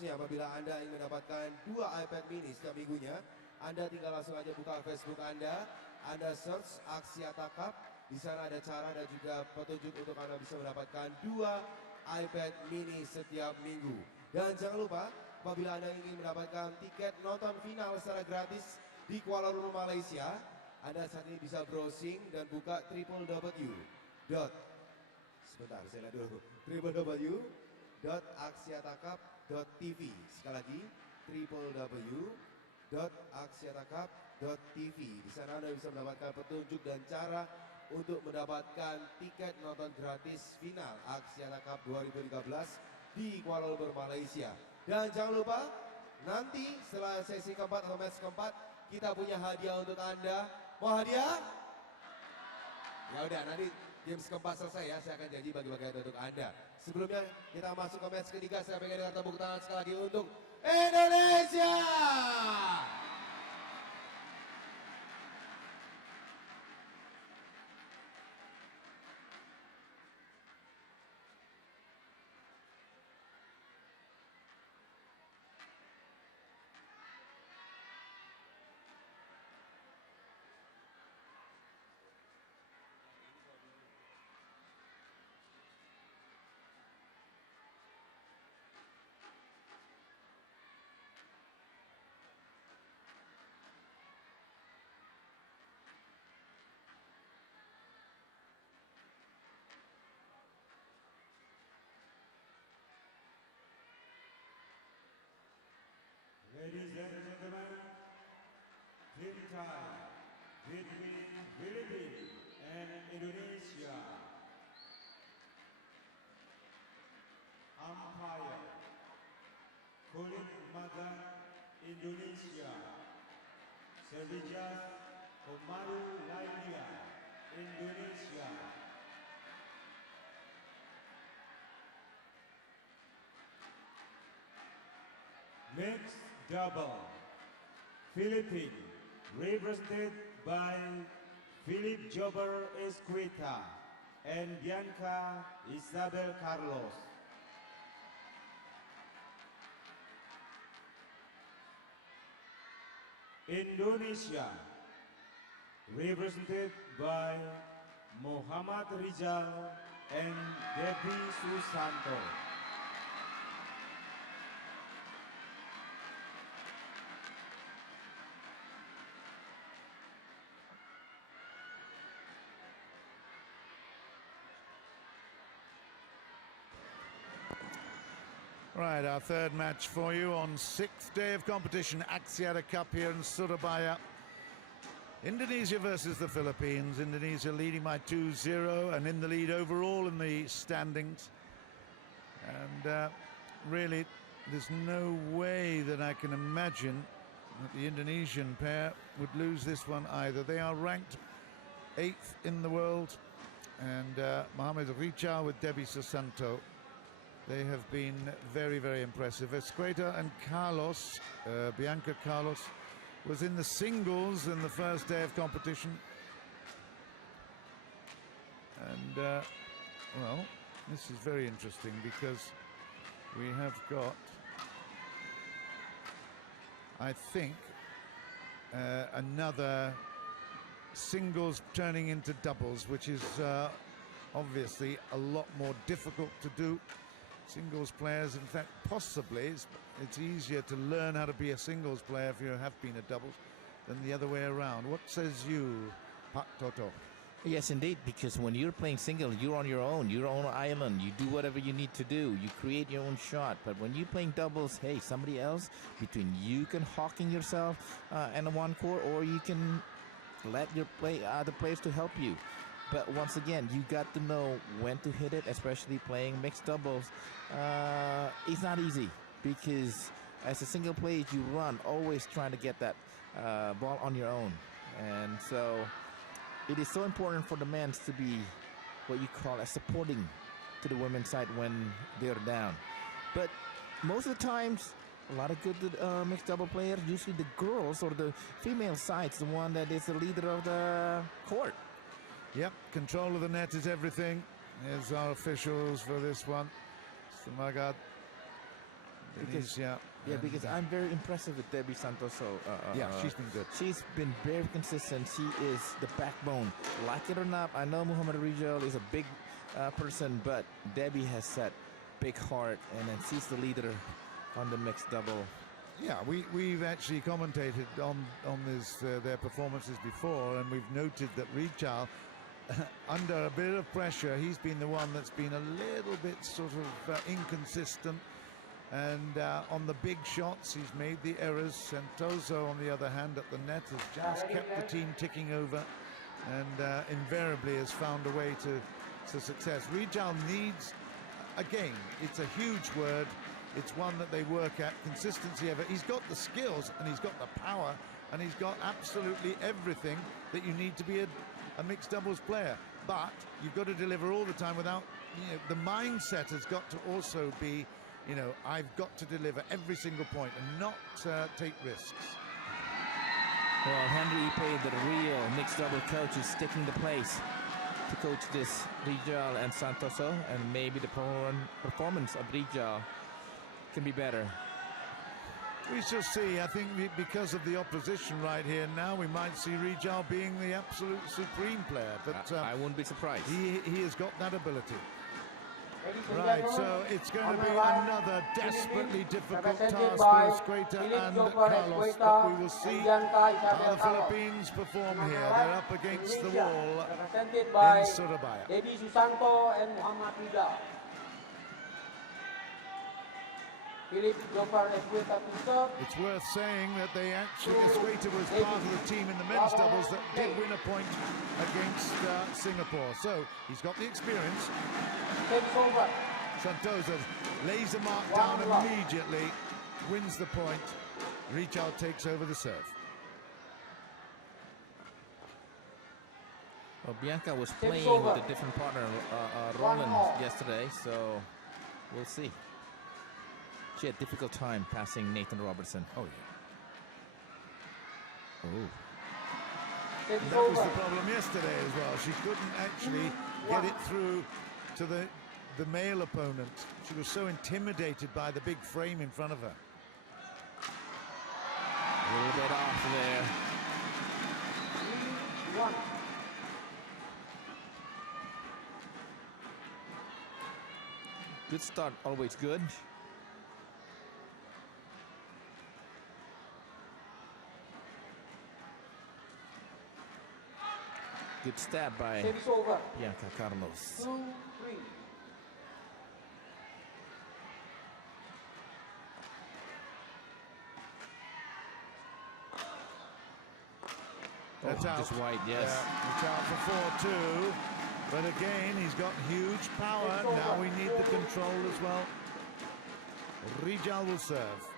khususnya apabila Anda ingin mendapatkan 2 iPad mini setiap minggunya, Anda tinggal langsung aja buka Facebook Anda search Axiata Cup. Di sana ada cara dan juga petunjuk untuk Anda bisa mendapatkan 2 iPad mini setiap minggu. Dan jangan lupa, apabila Anda ingin mendapatkan tiket nonton final secara gratis di Kuala Lumpur, Malaysia, Anda saat ini bisa browsing dan buka www.axiatacup.tv. Sekali lagi, www.axiatacup.tv. Di sana Anda bisa mendapatkan petunjuk dan cara untuk mendapatkan tiket nonton gratis final Axiata Cup 2013 di Kuala Lumpur, Malaysia. Dan jangan lupa, nanti setelah sesi keempat atau match keempat, kita punya hadiah untuk Anda. Mau hadiah? Ya udah, nanti games keempat selesai ya, saya akan janji bagi-bagi hadiah untuk Anda. Sebelumnya kita masuk ke match ketiga, saya pengen dengar tepuk tangan sekali lagi untuk Indonesia. Ladies and gentlemen, team time between Philippines and Indonesia. Umpire, Kulit Magang, Indonesia. Servijas Pemalu lainnya, Indonesia. Mixed double, Philippines, represented by Phillip Joper Escueta and Bianca Ysabel Carlos. Indonesia, represented by M.Rijal and D.Susanto. Right, our third match for you on 6th day of competition, Axiata Cup here in Surabaya. Indonesia versus the Philippines. Indonesia leading by 2-0 and in the lead overall in the standings. And really, there's no way that I can imagine that the Indonesian pair would lose this one either. They are ranked 8th in the world, and M.Rijal with D.Susanto. They have been very, very impressive. Escueta and Carlos, Bianca Carlos, was in the singles in the first day of competition. And, well, this is very interesting because we have got, I think, another singles turning into doubles, which is obviously a lot more difficult to do. Singles players, in fact, possibly it's easier to learn how to be a singles player if you have been a doubles than the other way around. What says you, Pak Toto? Yes, indeed, because when you're playing singles, you're on your own island. You do whatever you need to do. You create your own shot. But when you're playing doubles, hey, somebody else, between you can hawking yourself in the one court, or you can let your other players to help you. But once again, you got to know when to hit it, especially playing mixed doubles. It's not easy because as a single player, you run, always trying to get that ball on your own. And so it is so important for the men to be what you call a supporting to the women's side when they're down. But most of the times, a lot of good mixed double players, usually the girls or the female side's the one that is the leader of the court. Yep, control of the net is everything. Here's our officials for this one. Samagat Indonesia. Yeah, because I'm very impressive with Debbie Santoso. Yeah, she's been good. She's been very consistent. She is the backbone. Like it or not, I know M.Rijal is a big person, but Debbie has that big heart, and then she's the leader on the mixed double. Yeah, we've actually commentated on their performances before, and we've noted that Rijal, under a bit of pressure, he's been the one that's been a little bit sort of inconsistent. And on the big shots, he's made the errors. Santoso, on the other hand, at the net, has just kept the team ticking over and invariably has found a way to success. Rijal needs, again, it's a huge word. It's one that they work at, consistency ever. He's got the skills and he's got the power and he's got absolutely everything that you need to be a mixed doubles player. But you've got to deliver all the time without, the mindset has got to also be, I've got to deliver every single point and not take risks. Well, Henry Ipe, the real mixed double coach, is sticking the place to coach this Rijal and Santoso, and maybe the performance of Rijal can be better. We shall see. I think because of the opposition right here now, we might see Rijal being the absolute supreme player. But I wouldn't be surprised. He has got that ability. Right, so it's going to be another desperately difficult task for Escueta and Carlos, but we will see how the Philippines perform here. They're up against the wall in Surabaya. D.Susanto and M.Rijal. Phillip, Joper, Escueta to serve. It's worth saying that Escueta was part of the team in the men's doubles that did win a point against Singapore. So he's got the experience. Santoso lays the mark down immediately, wins the point. Rijal takes over the serve. Well, Bianca was playing with a different partner, Roland, yesterday, so we'll see. She had a difficult time passing Nathan Robertson. Oh, yeah. Oh. That was the problem yesterday as well. She couldn't actually get it through to the male opponent. She was so intimidated by the big frame in front of her. A little bit off there. Good start, always good. Good stab by Bianca Carlos. 2-3. That's out. Just white, yes. Yeah, it's out for 4-2. But again, he's got huge power. Now we need the control as well. Rijal will serve.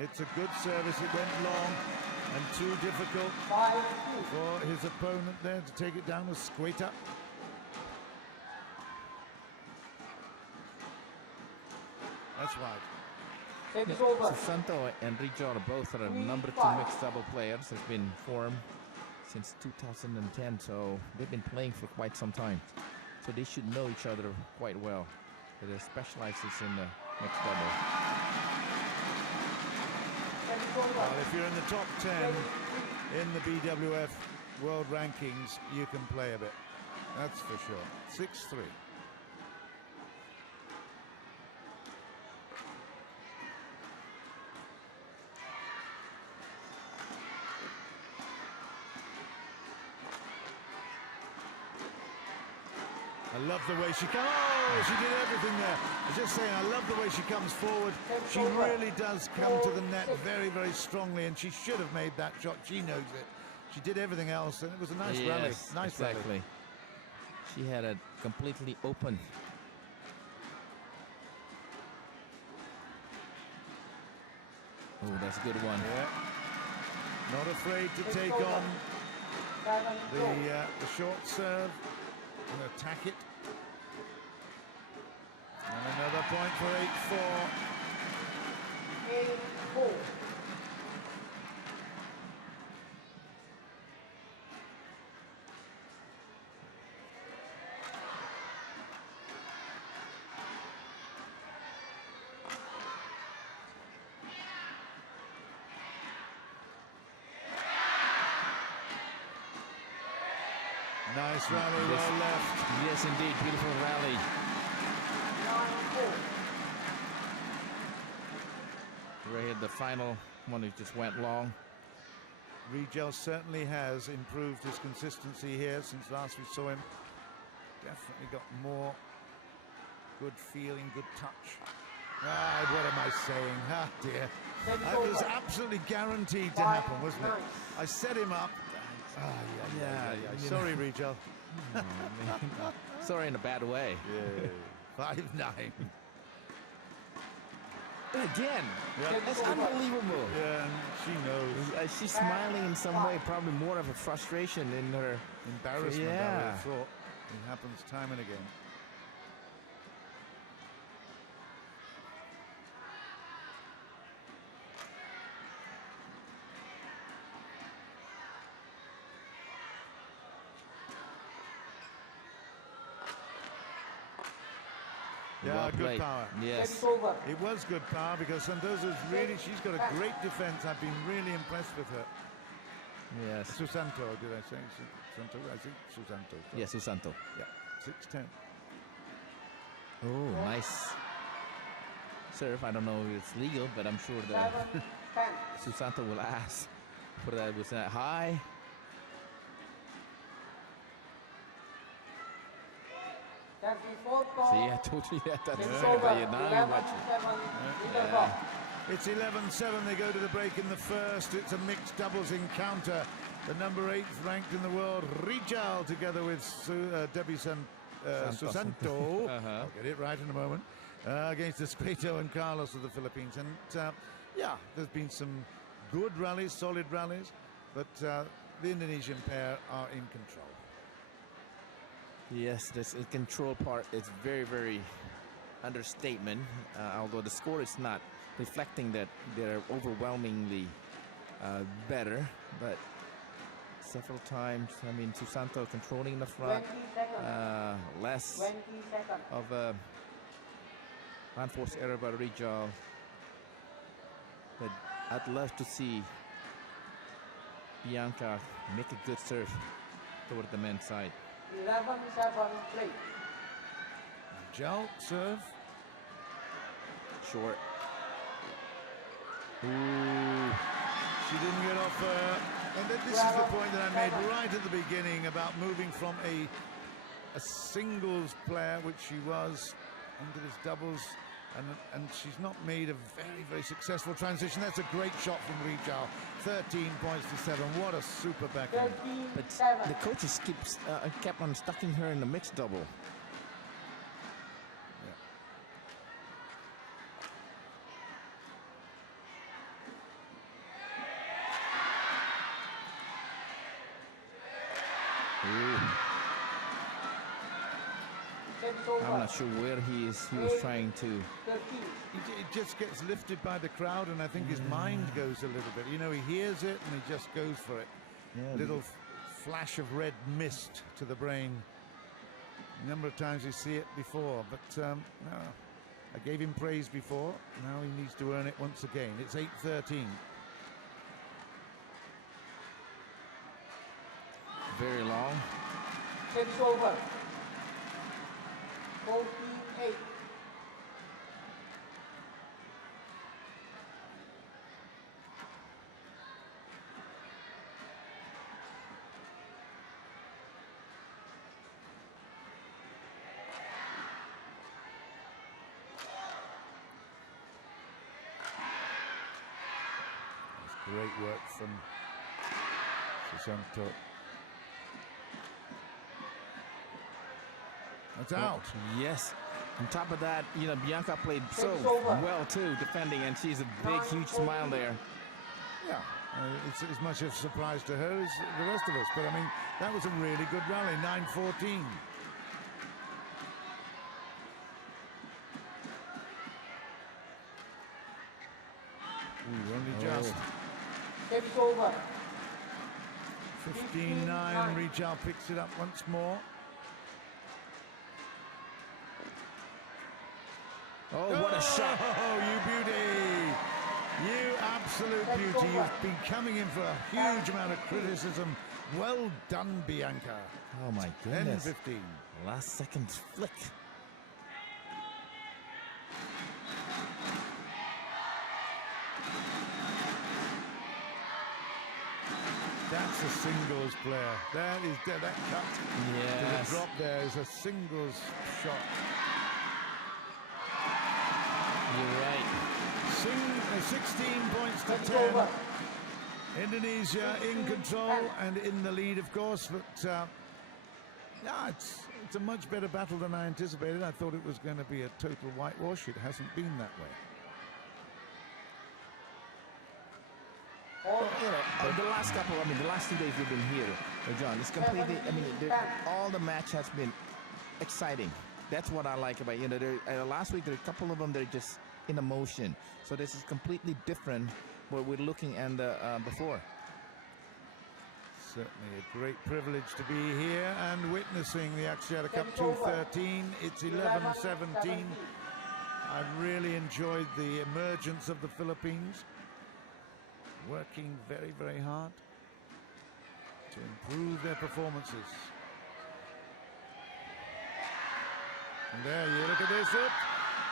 It's a good service. It went long and too difficult for his opponent there to take it down with Escueta. That's right. Susanto and Rijal both are number 2 mixed double players. Has been formed since 2010, so they've been playing for quite some time. So they should know each other quite well. They're specializes in the mixed double. Well, if you're in the top 10 in the BWF World Rankings, you can play a bit. That's for sure. 6-3. I love the way she comes. Oh, she did everything there. I was just saying, I love the way she comes forward. She really does come to the net very, very strongly, and she should have made that shot. She knows it. She did everything else, and it was a nice rally. Nice exactly. rally. She had it completely open. Oh, that's a good one. Yeah. Not afraid to take on the short serve and attack it. And another point for 8-4. 8-4. Nice rally, well left. Yes, indeed. Beautiful rally. 9-4. Right here, the final one, it just went long. Rijal certainly has improved his consistency here since last we saw him. Definitely got more good feeling, good touch. Ah, what am I saying? Ah, dear. That was absolutely guaranteed to happen, wasn't it? I set him up. Yeah. Sorry, Rijal. Oh, man. Sorry in a bad way. Yeah. 5-9. Again. Yeah. That's unbelievable. Yeah, and she knows. She's smiling in some way, probably more of a frustration in her. Embarrassment, I would Yeah. have thought. It happens time and again. Yeah, Well good played. power. Yes. It's over. It was good power because Santosa's really, she's got a great defense. I've been really impressed with her. Yes. Susanto, did I say? Susanto, I think Susanto. Sorry. Yes, Ysabel. Yeah, 6-10. Oh, nice serve. I don't know if it's legal, but I'm sure that 7-10. Susanto will ask for that. Was that high? See, I told you that. That's It's right. over. You now you watch it. 11-7. Leaderboard. It's 11-7. They go to the break in the first. It's a mixed doubles encounter. The number 8th ranked in the world, Rijal, together with Debby Susanto. I'll get it right in a moment. Against Escueta and Carlos of the Philippines. And yeah, there's been some good rallies, solid rallies, but the Indonesian pair are in control. Yes, this control part is very, very understatement. Although the score is not reflecting that they're overwhelmingly better, but several times, I mean, Susanto controlling the front, 20 seconds. less 20 seconds. of a unforced error by Rijal. But I'd love to see Bianca make a good serve toward the men's side. 11-7 play. Rijal, serve. Short. Ooh. She didn't get off. And this is the point that I made right at the beginning about moving from a singles player, which she was, into this doubles, and she's not made a very, very successful transition. That's a great shot from Rijal. 13 points to 7. What a super backhand. But 13-7. the coaches kept on stucking her in the mixed double. 10 over. I'm not sure where he is. He was trying to. 13. It just gets lifted by the crowd, and I think his mind goes a little bit. You know, he hears it, and he just goes for it. Yeah, Little flash of red mist to the brain. A number of times you see it before, but no, I gave him praise before. Now he needs to earn it once again. It's 8-13. very long. 10 over. 14-8. Great work from Susanto. That's out. Yes. On top of that, you know, Bianca played so It's over. well too, defending, and she's a big, huge smile there. Yeah, it's as much a surprise to her as the rest of us. But I mean, that was a really good rally. 9-14. Ooh, only just. It's over. 15-9. Rijal picks it up once more. Oh, what a shot. Oh, you beauty. You absolute beauty. You've been coming in for a huge amount of criticism Well done, Bianca. Oh my goodness. 10-15. Last second flick. That's a singles player. That cut to the Yes. drop there is a singles shot. You're right. 16 points to 10. Over. Indonesia in control and in the lead, of course, but yeah, it's a much better battle than I anticipated. I thought it was going to be a total whitewash. It hasn't been that way. Well, you know, the last 2 days we've been here, John, it's completely, all the match has been exciting. That's what I like about, last week there are a couple of them that are just in emotion. So this is completely different what we're looking at before. Certainly a great privilege to be here and witnessing the Axiata Cup 213. It's 11-17. I've really enjoyed the emergence of the Philippines, working very, very hard to improve their performances. And there you look at this.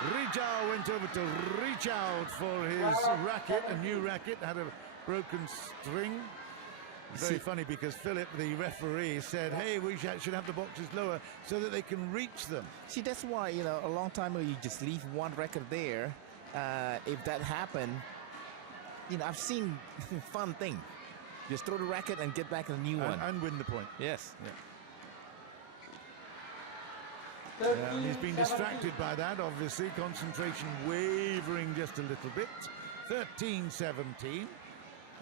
Rijal went over to reach out for his racket, a new racket, had a broken string. Very funny because Phillip, the referee, said, hey, we should have the boxes lower so that they can reach them. See, that's why, a long time ago you just leave one record there. If that happened, I've seen fun thing. Just throw the racket and get back a new one. And win the point. Yes. Yeah. And he's been distracted by that, obviously. Concentration wavering just a little bit. 13-17.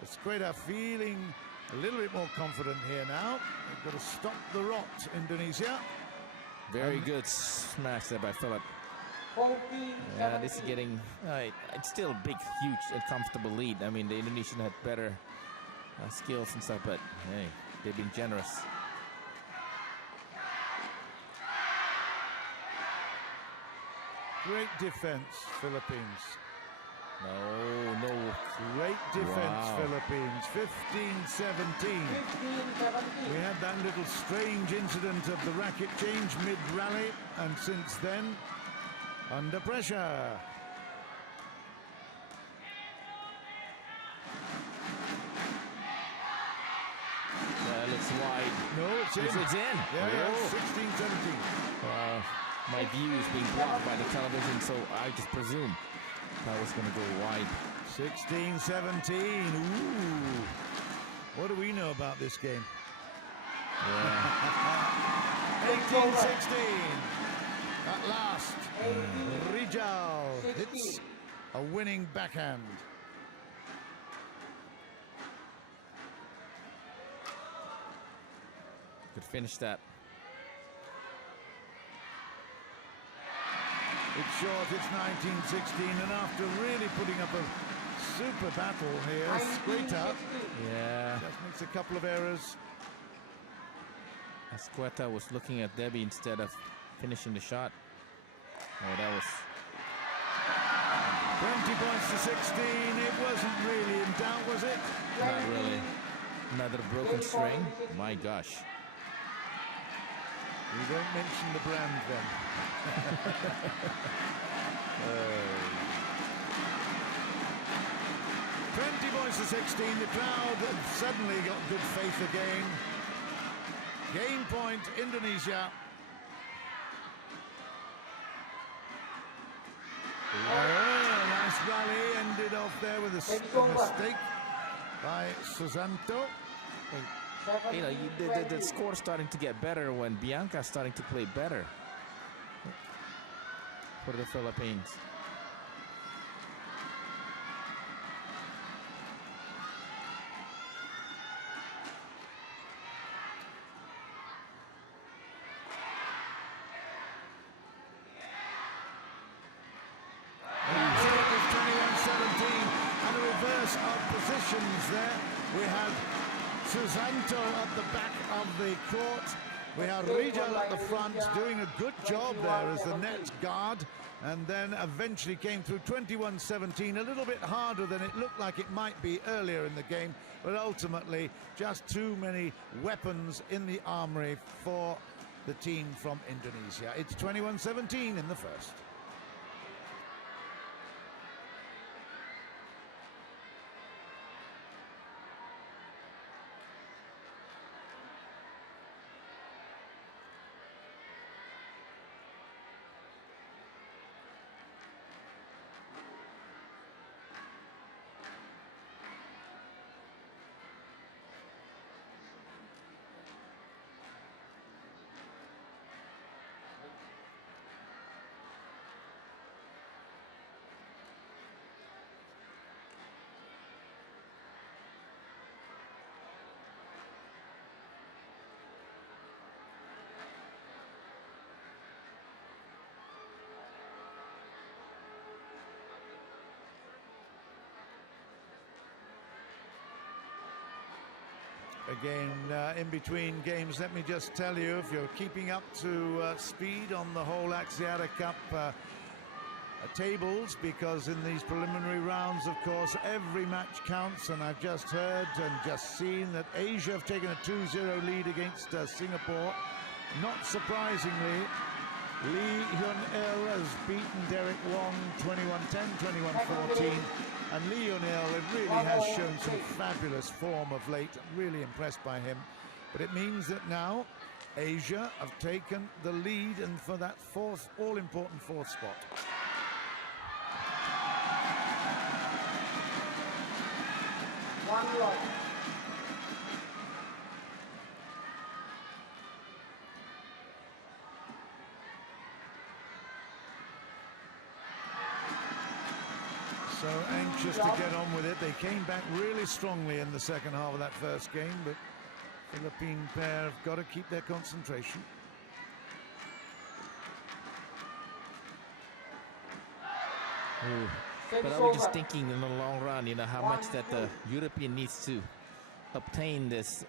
Escueta feeling a little bit more confident here now. They've got to stop the rot, Indonesia. Very good smash there by Phillip. Yeah, this is getting... it's still a big, huge, and comfortable lead. I mean, the Indonesian had better skills and stuff, but hey, they've been generous. Great defense, Philippines. No. Great defense, Wow. Philippines. 15-17. We had that little strange incident of the racket change mid-rally, and since then, under pressure. That looks wide. No, it's in. It's in. Yeah, Oh. 16-17. My view is being blocked by the television, so I just presume that was going to go wide. 16-17. Ooh. What do we know about this game? Yeah. 18-16. At last, Rijal hits a winning backhand. Could finish that. It's short, it's 19-16, and after really putting up a super battle here, Escueta Yeah. just makes a couple of errors. Escueta was looking at Debby instead of finishing the shot. Oh, that was... 20 points to 16. It wasn't really in doubt, was it? Not really. Another broken string. My gosh. We don't mention the brand then. 20 points to 16. The crowd suddenly got good faith again. Game point, Indonesia. Nice rally, ended off there with a mistake by Susanto. The score's starting to get better when Bianca's starting to play better for the Philippines. There we had Susanto at the back of the court We have Rijal at the front doing a good job there as the net guard, and then eventually came through 21-17, a little bit harder than it looked like it might be earlier in the game, but ultimately just too many weapons in the armory for the team from Indonesia. It's 21-17 in the first. Again, in between games, let me just tell you, if you're keeping up to speed on the whole Axiata Cup tables, because in these preliminary rounds, of course, every match counts, and I've just heard and just seen that Asia have taken a 2-0 lead against Singapore. Not surprisingly, Lee Hyun-il has beaten Derek Wong 21-10, 21-14. And Lee Hyun-il really has shown some fabulous form of late. Really impressed by him. But it means that now Asia have taken the lead, and for that fourth, all-important fourth spot. One love. So anxious to get on with it. They came back really strongly in the second half of that first game, but Philippine pair have got to keep their concentration. But I was just thinking in the long run, you know, how much that the European needs to obtain this,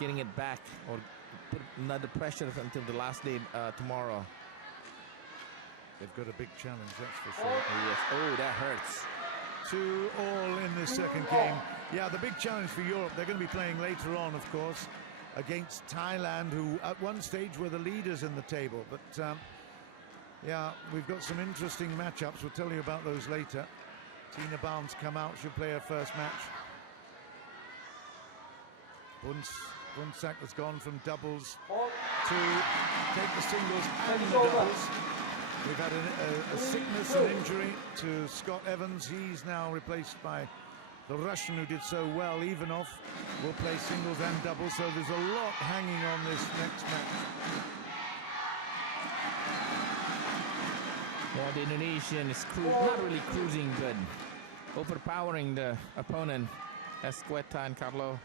getting it back, or put another pressure until the last day tomorrow. They've got a big challenge, that's for sure. Oh, yes. Oh, that hurts. 2-2 in this second game. Yeah, the big challenge for Europe, they're going to be playing later on, of course, against Thailand, who at one stage were the leaders in the table. But, yeah, we've got some interesting matchups. We'll tell you about those later. Tina Barnes come out, she'll play her first match. Bunsak has gone from doubles to take the singles and the doubles. We've had a sickness and injury to Scott Evans. He's now replaced by the Russian who did so well. Ivanov will play singles and doubles, so there's a lot hanging on this next match. Well, the Indonesian is not really cruising, but overpowering the opponent, Escueta and Carlo.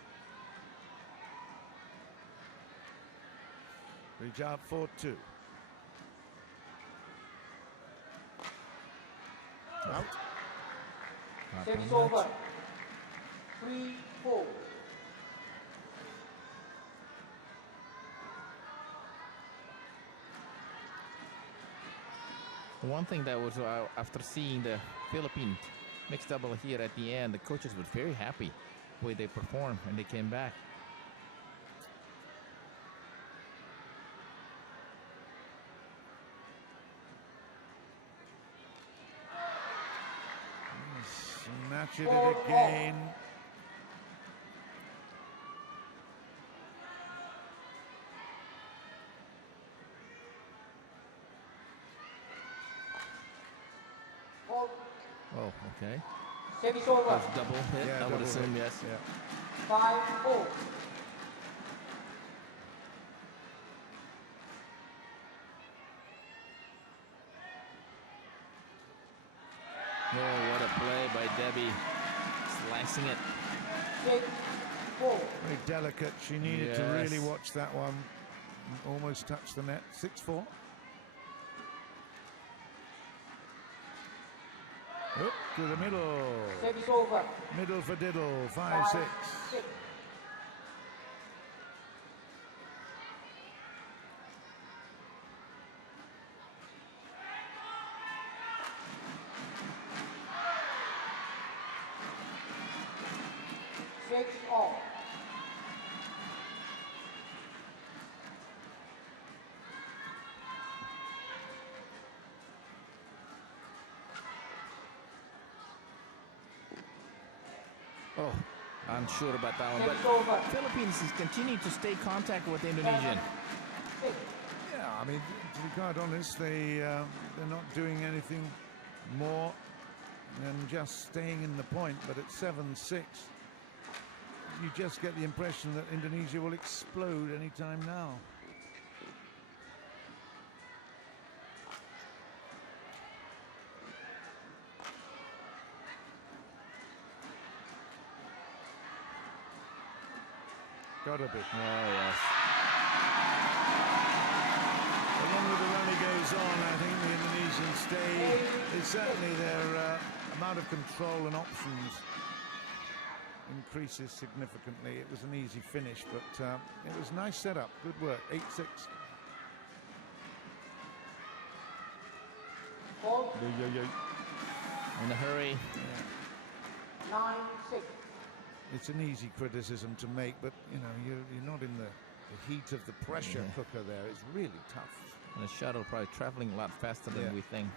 Rijal 4-2. Out. Service over. 3-4. One thing that was, after seeing the Philippine mixed double here at the end, the coaches were very happy the way they performed and they came back. Match it again. Oh, okay. Service over. That was double hit, Yeah, I would double assume, hit. yes. Yeah. 5-4. Oh, what a play by Debby. Slicing it. 6-4. Very delicate. She needed to Yes. really watch that one. Almost touched the net. 6-4. Up to the middle. Service over. Middle for Diddle. 5-6. 6. 6-all. Oh, unsure about that one. Service But over. Philippines is continuing to stay contact with Indonesian. 6. Yeah, I mean, to be quite honest, they're not doing anything more than just staying in the point. But at 7-6, you just get the impression that Indonesia will explode any time now. Gotta be. Oh, yes. The longer the rally goes on, I think the Indonesians stay. It's certainly their amount of control and options increases significantly. It was an easy finish, but it was a nice setup. Good work. 8-6. Hold. In a hurry. 9-6. It's an easy criticism to make, but you know you're not in the heat of the pressure cooker there. It's really tough. And the shuttle probably traveling a lot faster than we think.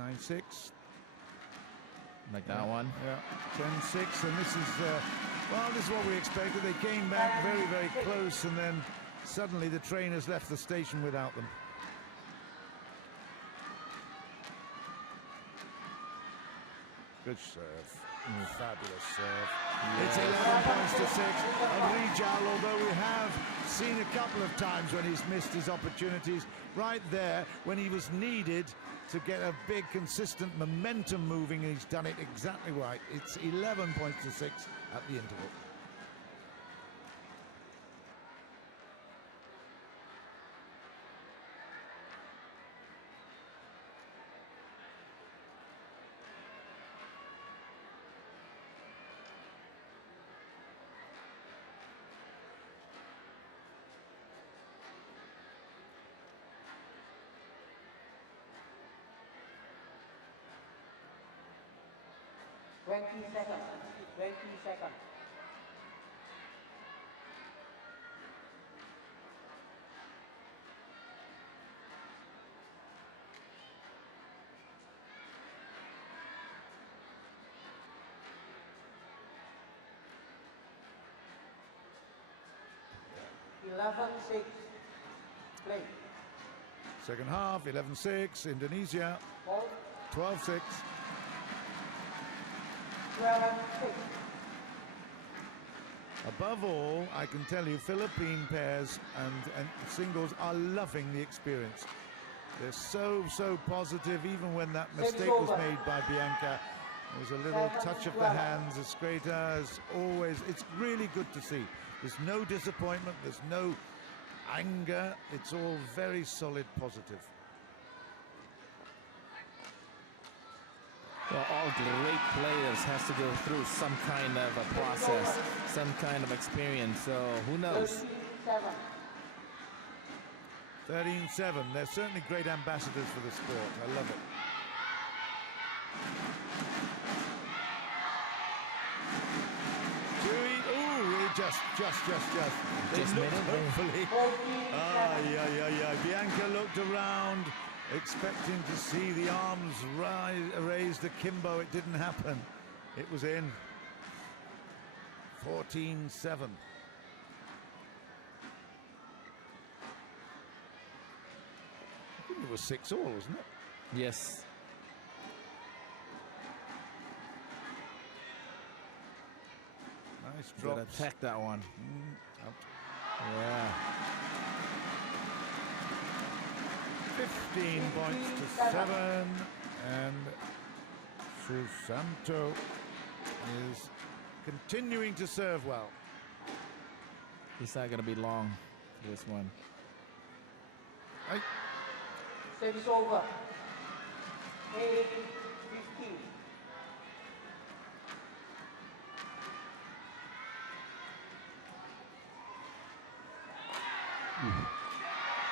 9-6. Like that one. Yeah, 10-6, and this is well, this is what we expected. They came back very, very close, and then suddenly the trainers left the station without them. Good serve. Fabulous serve. It's 11 points to 6. M.Rijal, although we have seen a couple of times when he's missed his opportunities, right there when he was needed to get a big consistent momentum moving, and he's done it exactly right. It's 11 points to 6 at the interval. Seconds. 20 seconds. (11-6). Play. Second half, 11-6, Indonesia. Hold. 12-6. 12-6. Above all, I can tell you, Philippine pairs and singles are loving the experience. They're so positive, even when that mistake was made by Bianca. There was a little touch of the hands. Escueta is always, it's really good to see. There's no disappointment, there's no anger. It's all very solid, positive. Well, all great players has to go through some kind of a process, some kind of experience. So who knows? 13-7. They're certainly great ambassadors for the sport. I love it. Just They looked, hopefully. Yeah. Bianca looked around, expecting to see the arms raised akimbo. It didn't happen. It was in. 14-7. I think it was 6-all, wasn't it? Yes. Nice Gotta drops. attack that one. Out. Yeah. 15 points to 7, and D.Susanto is continuing to serve well. He's not gonna be long for this one. Service over. 8-15.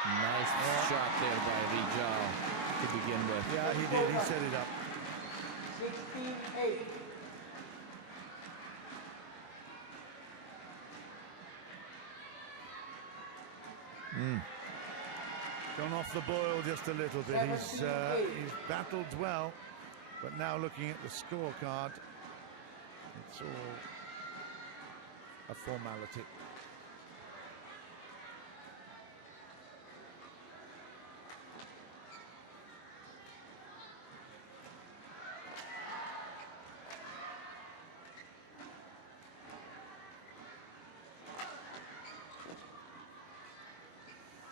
Nice shot there by Rijal to begin with. Yeah, he did. He set it up. 16-8. Gone off the boil just a little bit. He's battled well, but now looking at the scorecard, it's all a formality.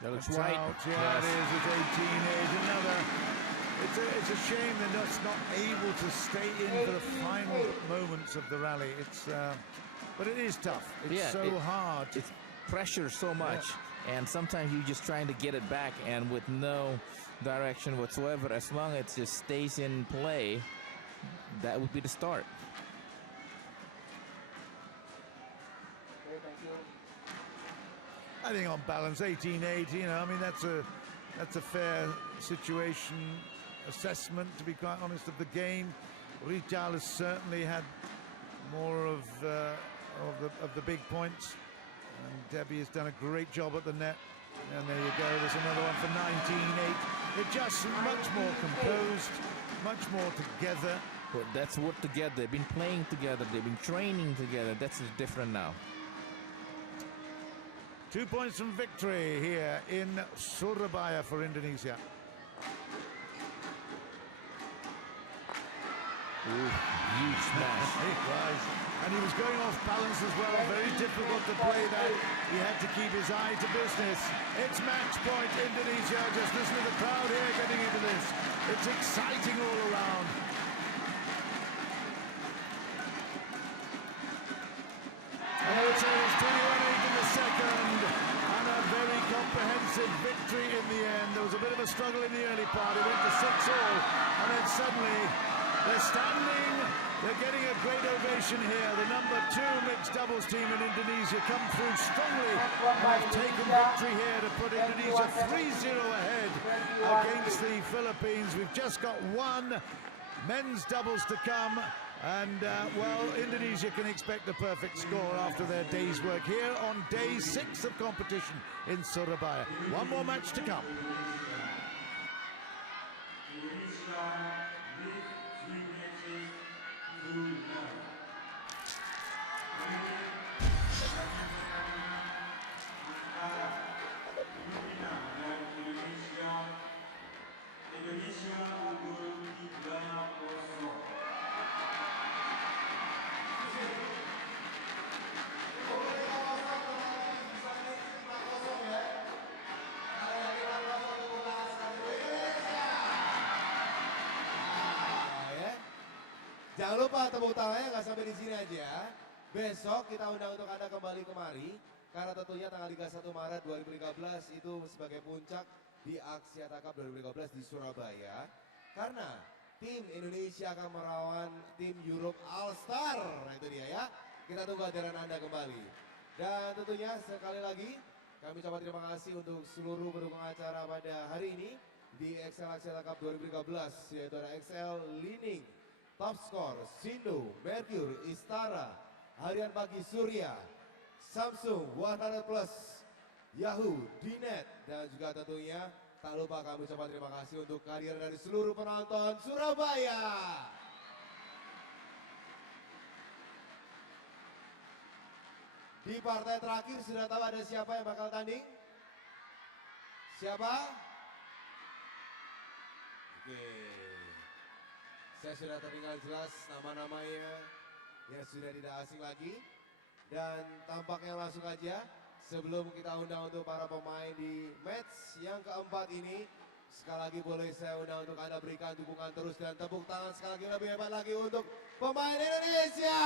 That looks It's right. out. Yeah, it is. It's 18-8. Another. It's a shame they're just not able to stay in for the final moments of the rally. It's but it is tough. It's so hard. It's pressure so much, and sometimes you're just trying to get it back, and with no direction whatsoever. As long as it just stays in play, that would be the start. Okay, thank you. I think on balance, 18-8. You know, I mean that's a fair situation assessment, to be quite honest, of the game. M.Rijal has certainly had more of the big points, and Debby has done a great job at the net. And there you go. There's another one for 19-8. They're just much more composed, much more together. But that's what together. They've been playing together. They've been training together. That's different now. 2 points from victory here in Surabaya for Indonesia. Ooh, huge smash. It was. And he was going off balance as well. Very difficult to play that. He had to keep his eye to business. It's match point Indonesia. Just listen to the crowd here getting into this. It's exciting all around. And I would say it's 21-8 in the second. And a very comprehensive victory in the end. There was a bit of a struggle in the early part. It went to 6-all. And then suddenly they're standing. They're getting a great ovation here. The number 2 mixed doubles team in Indonesia come through strongly and have taken victory here to put Indonesia 3-0 ahead against the Philippines. We've just got one men's doubles to come. And, well, Indonesia can expect a perfect score after their day's work here on day 6 of competition in Surabaya. One more match to come. Jangan lupa tepuk tangannya nggak sampai di sini aja. Besok kita undang untuk Anda kembali kemari. Karena tentunya tanggal 31 Maret 2013 itu sebagai puncak di Axiata Cup 2013 di Surabaya. Karena tim Indonesia akan melawan tim Europe All Star. Nah itu dia ya. Kita tunggu hadiran Anda kembali. Dan tentunya sekali lagi kami ucapkan terima kasih untuk seluruh pendukung acara pada hari ini di XL Axiata Cup 2013, yaitu ada XL Lining, Top Score, Sindo, Mercure, Istara, Harian Pagi Surya, Samsung 100 Plus, Yahoo, Dnet, dan juga tentunya tak lupa kami ucapkan terima kasih untuk kehadiran dari seluruh penonton Surabaya. Di partai terakhir sudah tahu ada siapa yang bakal tanding? Siapa? Oke. Saya sudah tertinggal jelas nama-namanya yang sudah tidak asing lagi. Dan tampaknya langsung aja sebelum kita undang untuk para pemain di match yang keempat ini. Sekali lagi boleh saya undang untuk Anda berikan dukungan terus dan tepuk tangan sekali lagi lebih hebat lagi untuk pemain Indonesia.